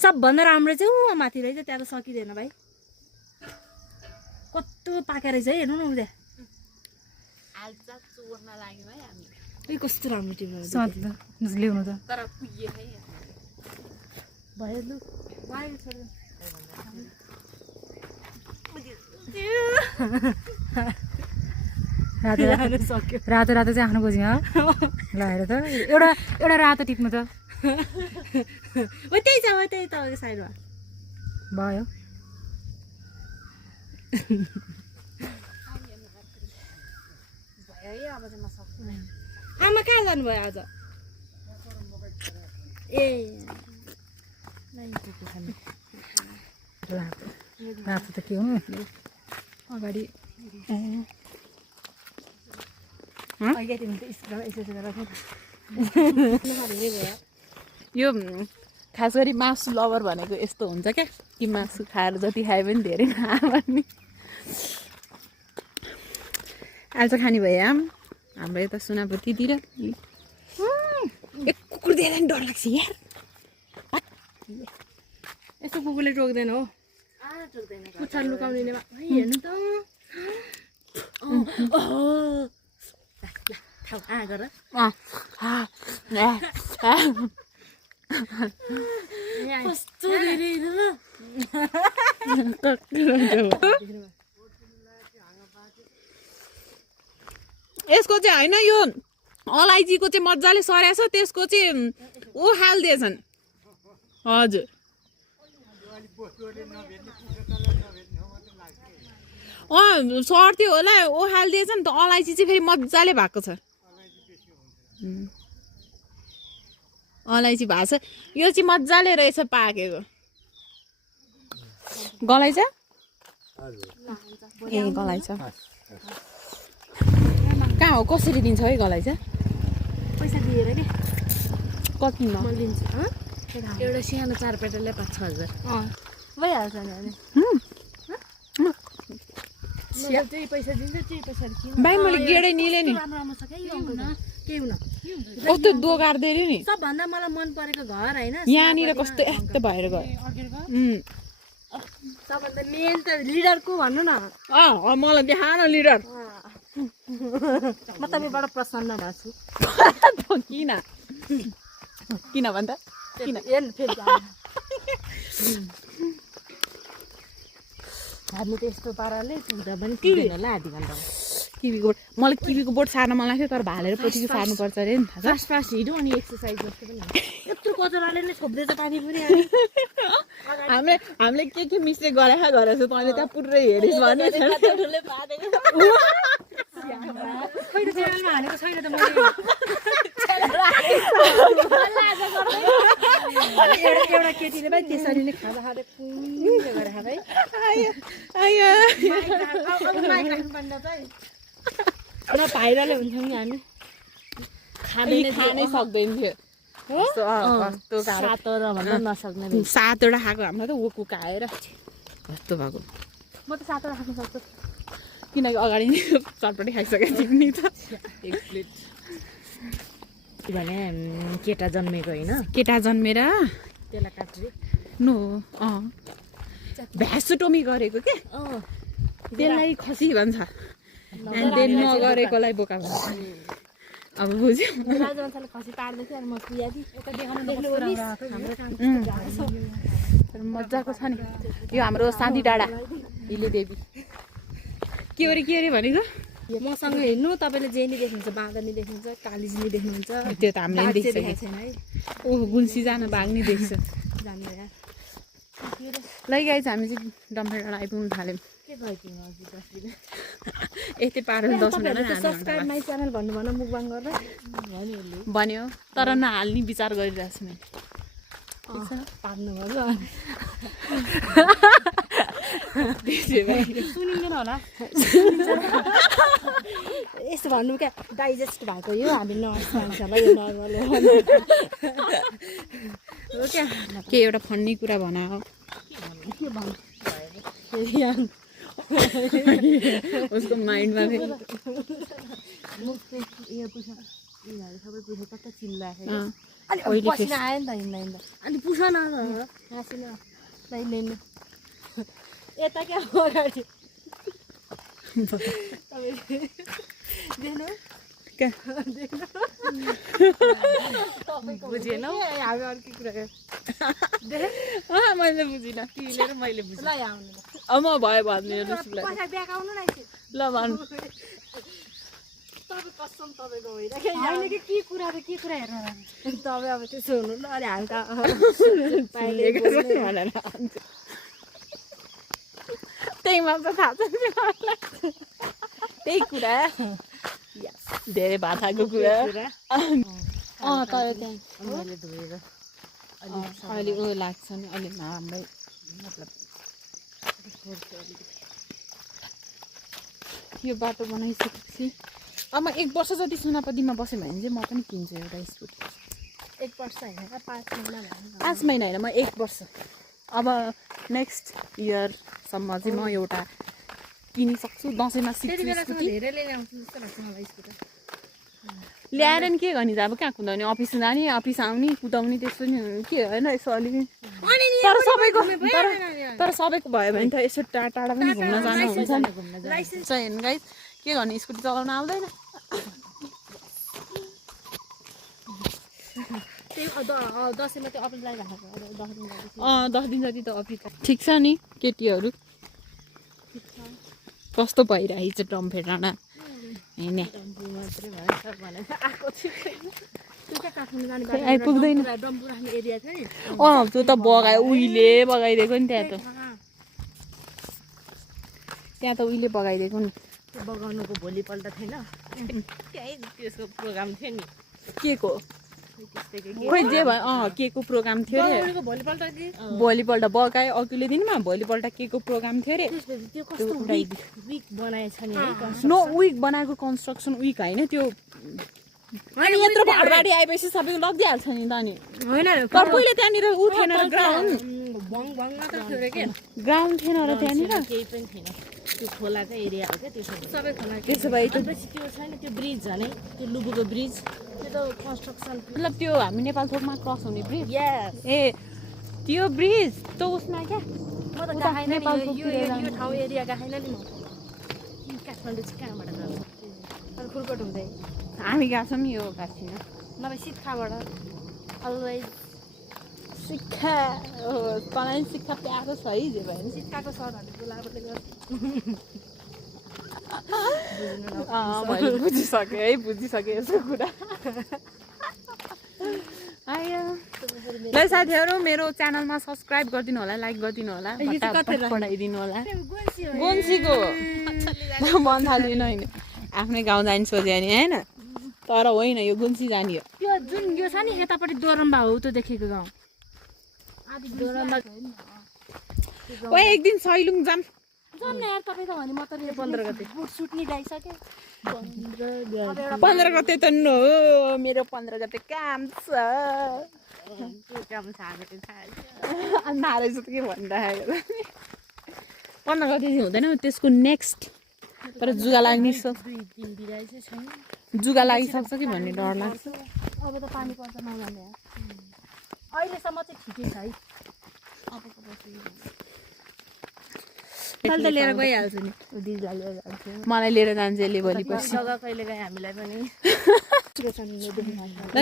सबभन्दा राम्रो चाहिँ ऊ माथि रहेछ त्यहाँ त सकिँदैन भाइ कस्तो पाकेर रहेछ है हेर्नु न उता कस्तो राम्रो टिप्नु ल्याउनु त तर भयो लु रातो रातो चाहिँ आफ्नो खोजी ल हेर त एउटा रातो टिप्नु त त्यही त साइडमा भयो आमा कहाँ जानुभयो आज ए रातो त के हुनु अगाडि यो खास गरी मासु लभर भनेको यस्तो हुन्छ क्या कि मासु खाएर जति खाए पनि धेरै नआउने आज खाने भयो हाम्रो यता सुनापतितिर एक कुकुर देख्दा नि डर लाग्छ यार यस्तो कुकुरले टोक्दैन हो पुच्छर लुकाउने हेर्नु त गर कस्तो धेरै यसको चाहिँ होइन यो अलैँचीको चाहिँ मजाले सरेछ त्यसको चाहिँ ओ हाल्दिएछन् हजुर सर्थ्यो होला ओ हालिदिएछ नि त अलैँची चाहिँ फेरि मजाले भएको छ अलैँची भएको छ यो चाहिँ मजाले रहेछ पाकेको गलाइछ ए गलाइछ कहाँ हो कसरी दिन्छ है गलाइछ पैसा दिएर नि कतिमा म लिन्छु एउटा सानो 4 पेटाले 5,000 भइहाल्छ नि त्यही पैसा दिन्छ त्यही पैसा भाइ मैले गेडै निले नि राम्रो छ क्या यो अङ्कल केही हुन कस्तो दोगार्दै नि सबभन्दा मलाई मन परेको घर होइन यहाँनिर कस्तो यस्तो भएर गयो सबभन्दा मेन त लिडरको भन्नु न मलाई देखा न लिडर म तपाईँबाट प्रसन्न भएको छु किन भन्दा किन हेर्नु फेरि हामी त यस्तो पाराले हुँदा पनि पुग्दैन होला आधी घन्टा किवीको बोट मलाई किवीको बोट सार्न मन लाग्थ्यो तर भालेर पछि सार्नुपर्छ अरे नि थाहा छ फास्ट हिँड्यो अनि एक्सर्साइज जस्तो पनि यत्रो कचराले नै छोप्दैछ पानी पनि हामीले के मिस्टेक गरेछ तैँले त्यहाँ पुरै हेरिस् भने हानेको छैन त एउटा केटीले भाइ त्यसरी नै खाँदा खाँदै पुङ्गे गरेर भाइ भाइरलै हुन्थ्यौँ नि हामी खानै सक्दैन थियो सातवटा भन्दा नसक्ने 7वटा खाएको हाम्रो त वुक आएर कस्तो भएको म त 7वटा खानु सक्छु किनकि अगाडि नै चटपटी खाइसकेको थिएँ नि त एक प्लेट भने केटा जन्मेको होइन केटा जन्मेर त्यसलाई काट्छु नो भ्यासोटोमी गरेको के त्यसलाई खसी भन्छ नगरेकोलाई बोका भन्छ अब बुझ्यो राजवंशले खसी पार्दै थियो अनि म प्रियादी यता देखाउनु मजाको छ नि यो हाम्रो शान्ति डाँडा हिली देवी के अरे भनेको मसँग हिँड्नु तपाईँले जेनी देख्नुहुन्छ बाँदनी देख्नुहुन्छ कालिजी देख्नुहुन्छ त्यो त हामीले देखिसकेको छैन है ओहो गुल्सी जान बाघ्ने देख्छ जानु लैगाइज हामी चाहिँ डम्फे डाँडा आइपुग्नु थाल्यौँ के भइदिनु हजुर यस्तै पारेर 10 मिनट सब्सक्राइब माई च्यानल भन्नु भन मुकबाङ गर्दा भन्यो तर नहाल्ने विचार गरिरहेको छु मैले पार्नु भयो सुनिँदैन होला यस्तो भन्नु क्या डाइजेस्ट भएको यो हामी नर्स मान्छेलाई यो नर्मल हो क्या के एउटा फन्नी कुरा भना हो के भन्नु उसको माइन्डमा यिनीहरू सबै पुछे कता चिल्लाएको अँ, अलि ओइली पसिना आयो नि त हिँड्दा अनि पुछ न हाँसिन हिँड्दैन यता क्या अगाडि देख्नु क्या बुझेन हामी अर्कै कुरा मैले बुझिनँ तिमीले र मैले बुझेँ ल आउनु म भयो भनिदिनु रुसुलाई पैसा ब्याग आउनु न ल भन् तपाईँ कसम तपाईँको होइन के कुरा र के कुरा हेर्नु तपाईँ अब त्यसो हुनु ल अनि हामी त भनेर त्यही मात्र थाहा छ नि मलाई त्यही कुरा धेरै भाषाको कुरा तर त्यहाँ मैले धोएर अहिले उयो लाग्छ नि अहिले हाम्रै मतलब यो बाटो बनाइसकेपछि अब म 1 वर्ष जति सुनापतिमा बसेँ भने चाहिँ म पनि किन्छु एउटा स्कुटी 1 वर्ष होइन 5 महिना भयो 5 महिना होइन म 1 वर्ष अब नेक्स्ट इयरसम्म चाहिँ म एउटा किनिसक्छु दसैँमा त्यति बेला स्कुटी धेरै लिएर आउँछु जस्तो लाग्छ मलाई स्कुटर ल्याएर नि के गर्ने त अब कहाँ कुदाउने अफिस जाने अफिस आउने कुदाउने त्यस्तो नि के होइन यसो अलिकति तर सबैको तर सबैको भयो भने त यसो टाढा टाढा पनि घुम्न जानु हुन्छ नि चाहिँ गाइस के गर्ने स्कुटी चलाउन आउँदैन दसैँमा त्यो अफिस लगाइराखेको 10 दिन जति त अफिस ठिक छ नि केटीहरू कस्तो भइरहेछ डम्फे डाँडा होइन आइपुग्दैन डम्बु राख्ने एरिया छ नि त्यो त उहिले बगाइदिएको नि त्यहाँ त उहिले बगाइदिएको नि त्यो बगाउनुको भोलिपल्ट थिएन त्यही त्यसको प्रोग्राम थियो नि के को खोइ जे भयो के को प्रोग्राम थियो अरे भोलिपल्ट भोलिपल्ट बगाए अघिल्लो दिनमा भोलिपल्ट के को प्रोग्राम थियो अरे त्यो कस्तो विक बनाएछ नि नो विक बनाएको कन्स्ट्रक्सन विक होइन त्यो अनि यत्रो भडबाडी आएपछि सबैको लगिदिइहाल्छ नि त नि होइन तर पहिले त्यहाँनिर उठेन ग्राउन्ड भङ भङ मात्र थियो रे के ग्राउन्ड थिएन र त्यहाँनिर केही पनि थिएन त्यो खोलाको एरिया हो क्या त्यो सबै खोला त्यसो भए त्यो छैन त्यो ब्रिज झन् है त्यो लुबुको ब्रिज त्यो त कन्स्ट्रक्सन मतलब त्यो हामी नेपाल थोकमा क्रस हुने ब्रिज यस ए त्यो ब्रिज त उसमा क्या म त गएन नि यो ठाउँ एरिया गएन नि म काठमाडौँ चाहिँ कहाँबाट जानु अनि फुलकोट हुँदै हामी गएको छौँ यो गएको छैन नभए सिक्खाबाट अलवेज शिक्षा तँलाई शिक्षा प्यारो छ है जे भयो नि सिक्खाको सरहरूले बोलाएकोले गर्छ मैले बुझिसकेँ है बुझिसकेँ यसको कुरा आयो ल साथीहरू मेरो च्यानलमा सब्सक्राइब गरिदिनु होला लाइक गरिदिनु होला पठाइदिनु होला गोन्सीको बन्थालिन होइन आफ्नै गाउँ जाने सोध्यो नि होइन तर होइन यो गुन्सी जाने हो त्यो जुन यो छ नि यतापट्टि दोरम्बा हो त्यो देखेको गाउँ ओ एक दिन सैलुङ जाम जाम न यार तपाईँ त भने म त 15 गते बुट सुट नि ल्याइसके 15 गते त नो मेरो 15 गते काम छ काम छ अन्धारै छ के भनिरहेको 15 गते चाहिँ हुँदैन त्यसको नेक्स्ट तर जुगा लाग्ने जुगा लागिसक्छ कि भन्ने डर लाग्छ अब त पानी पर्छ नजाने अहिलेसम्म चाहिँ ठिकै छ है अब त लिएर गइहाल्छु नि दिदीलाई लिएर जान्छु मलाई लिएर जान्छ यसले भोलि पर्सि जग्गा कहिले गए हामीलाई पनि ल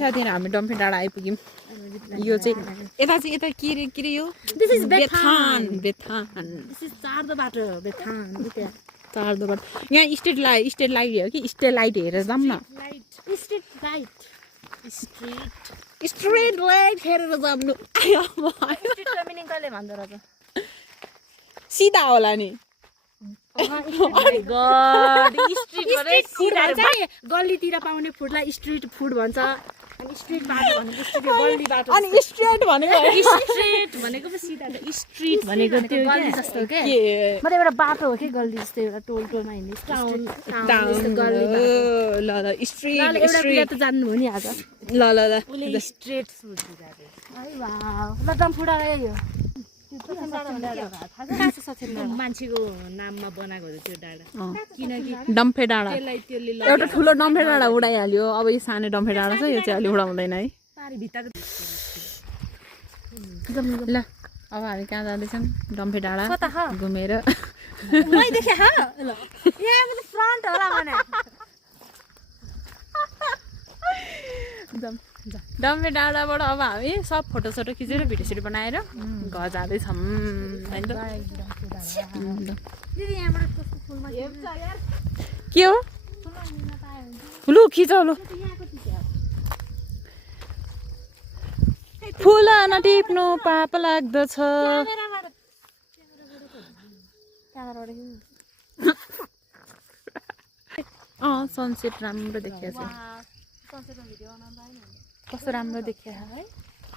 साथीहरू हामी डम्फे डाँडा आइपुग्यौँ यो चाहिँ यता के रे यो this is Bethan this is चार्दो बाटो बेथान चार्दो बाटो यहाँ स्ट्रिट लाइट हो कि स्ट्रिट लाइट हेरेर जाऊँ न स्ट्रिट लाइट हेरेर जाऊँ स्ट्रिटको मिनिङ कहिले भन्दो रहेछ सिधा होला नि गल्लीतिर पाउने फुडलाई स्ट्रिट फुड भन्छ अनि स्ट्रिट बाटो भनेको गल्ली बाटो अनि स्ट्रेट भनेको स्ट्रिट भनेको पो सिधा स्ट्रिट भनेको त्यो गल्ली जस्तो के मतलब एउटा बाटो हो कि गल्ली जस्तो एउटा टोलमा हिँड्ने टाउन गल्ली ल स्ट्रिट एउटा कुरा त जान्नु हो नि आज ल स्ट्रेट फुड है वाउ ल डम्फुडा यो मान्छेको नाममा बनाएको हो त्यो डाँडा किनकि डम्फे डाँडा त्यसले एउटा ठुलो डम्फे डाँडा उडाइहाल्यो अब यो सानो डम्फे डाँडा छ यो चाहिँ अलि उडाउँदैन है ल अब हामी कहाँ जाँदैछौँ डम्फे डाँडा घुमेर डम्फे डाँडाबाट अब हामी सब फोटोसोटो खिचेर भिडियो सिडियो बनाएर घर जाँदैछौँ होइन के हो लु खिच लु फुल नटिप्नु पाप लाग्दछ सनसेट राम्रो देखिया छ कस्तो राम्रो देखिया है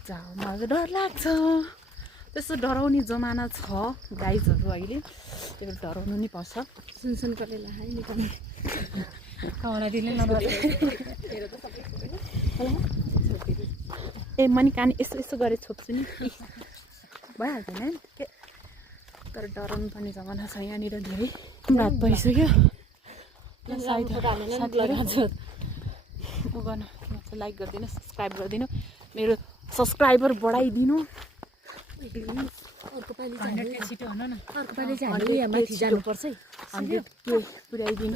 जाऊ मलाई डर लाग्छ त्यस्तो डराउने जमाना छ गाइजहरू अहिले त्यो डराउनु नि पर्छ सुनसुन कलेला है निकाल्नु ए मनी कानी यसो यसो गरेर छोप्छु नि भइहाल्दैन के तर डराउनु पर्ने जमाना छ यहाँनिर धेरै रात परिसक्यो उ गर्नु लाइक गरिदिनु सब्सक्राइब गरिदिनु मेरो सब्सक्राइबर बढाइदिनु अर्को पालि चाहिँ हामीले यहाँ माथि जानुपर्छ है 100 पुर्याइदिनु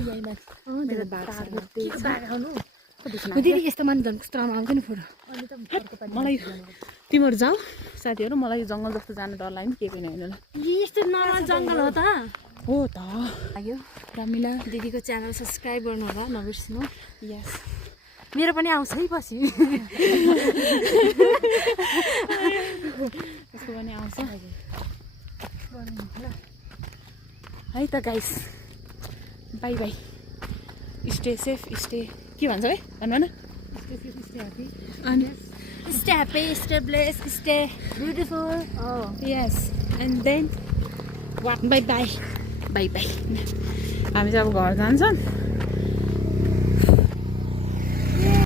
दिदी यस्तो मान्छे झन् कस्तो राम्रो आउँदैन फोटो मलाई तिमीहरू जाऊ साथीहरू मलाई जङ्गल जस्तो जानु डर लाग्यो के पनि होइन यस्तो नराम्रो जङ्गल हो त हो त लाग्यो रमिला दिदीको च्यानल सब्सक्राइब गर्नु होला नबिर्सिनु यस मेरो पनि आउँछ है पछि त्यसको पनि आउँछ है त guys bye bye stay safe stay के भन्छ है भन्नु न अनि stay happy stay bless stay beautiful yes and then bye bye bye bye हामी चाहिँ अब घर जान्छौँ